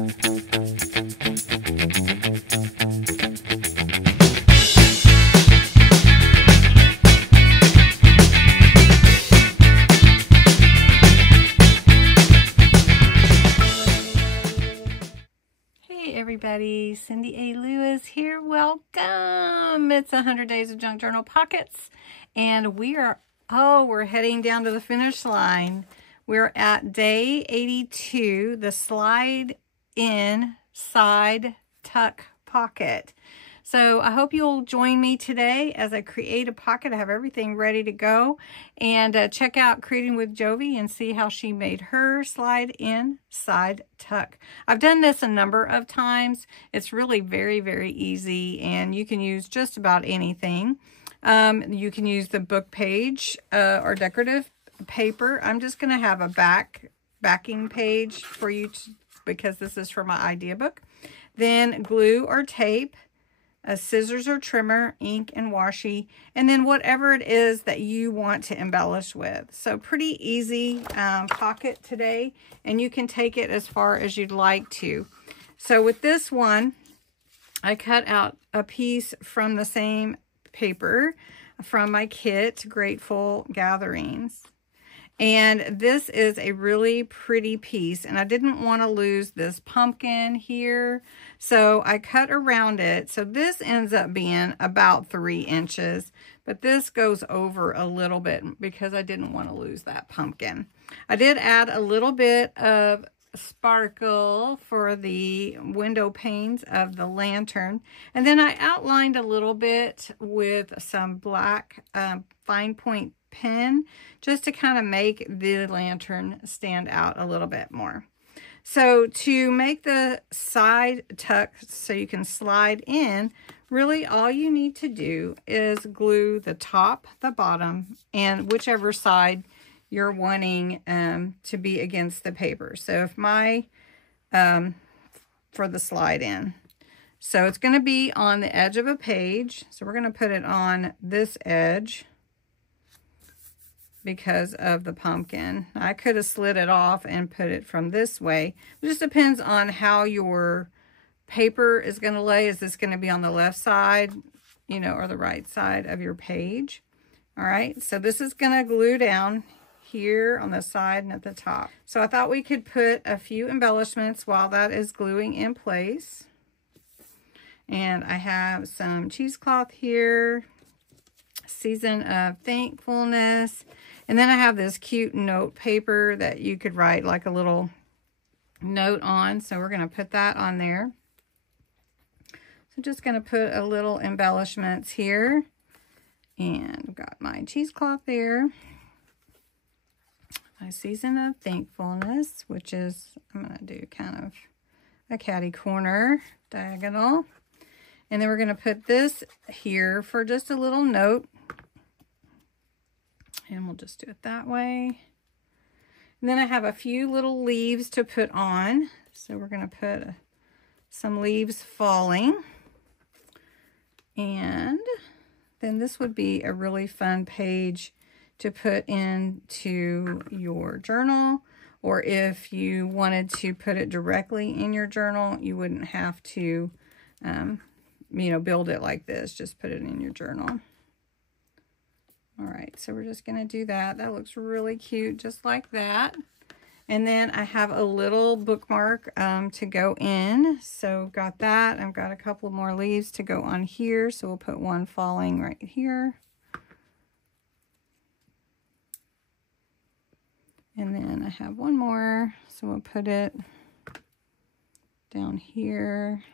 Everybody, Cindy A. Lewis here. Welcome. It's 100 Days of Junk Journal Pockets, and we're heading down to the finish line. We're at day 82, the slide in side tuck pocket. So I hope you'll join me today as I create a pocket. I have everything ready to go, and check out Creating with Jovi and see how she made her slide in side tuck. I've done this a number of times. It's really very, very easy, and you can use just about anything. You can use the book page or decorative paper. I'm just going to have a backing page for you because this is for my idea book. Then glue or tape, a scissors or trimmer, ink and washi, and then whatever it is that you want to embellish with. So pretty easy pocket today, and you can take it as far as you'd like to. So with this one, I cut out a piece from the same paper from my kit, Grateful Gatherings. And this is a really pretty piece, and I didn't want to lose this pumpkin here, so I cut around it. So this ends up being about 3 inches, but this goes over a little bit because I didn't want to lose that pumpkin. I did add a little bit of sparkle for the window panes of the lantern, and then I outlined a little bit with some black fine point pen just to kind of make the lantern stand out a little bit more. So to make the side tuck so you can slide in, really all you need to do is glue the top, the bottom, and whichever side you're wanting to be against the paper. So if my for the slide in, so it's going to be on the edge of a page, so we're going to put it on this edge because of the pumpkin. I could have slid it off and put it from this way. It just depends on how your paper is going to lay. Is this going to be on the left side, you know, or the right side of your page? All right, so this is going to glue down here on the side and at the top. So I thought we could put a few embellishments while that is gluing in place. And I have some cheesecloth here, Season of Thankfulness. And then I have this cute note paper that you could write like a little note on. So we're going to put that on there. So just going to put a little embellishments here. And I've got my cheesecloth there. My Season of Thankfulness, which is, I'm going to do kind of a catty corner diagonal. And then we're going to put this here for just a little note. And we'll just do it that way. And then I have a few little leaves to put on. So we're going to put some leaves falling. And then this would be a really fun page to put into your journal. Or if you wanted to put it directly in your journal, you wouldn't have to, you know, build it like this. Just put it in your journal. All right, so we're just going to do that. That looks really cute, just like that. And then I have a little bookmark to go in. So got that. I've got a couple more leaves to go on here. So we'll put one falling right here. And then I have one more. So we'll put it down here.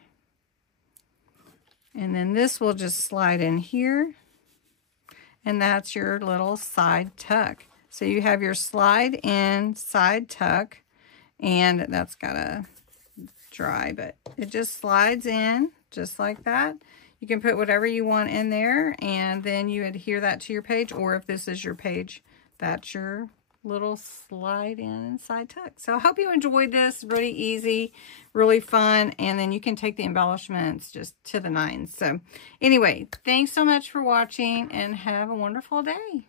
And then this will just slide in here. And that's your little side tuck. So you have your slide in side tuck, and that's gotta dry, but it just slides in just like that. You can put whatever you want in there, and then you adhere that to your page, or if this is your page, that's your little slide in and side tuck. So I hope you enjoyed this. Really easy, really fun, and then you can take the embellishments just to the nines. So anyway, thanks so much for watching, and have a wonderful day.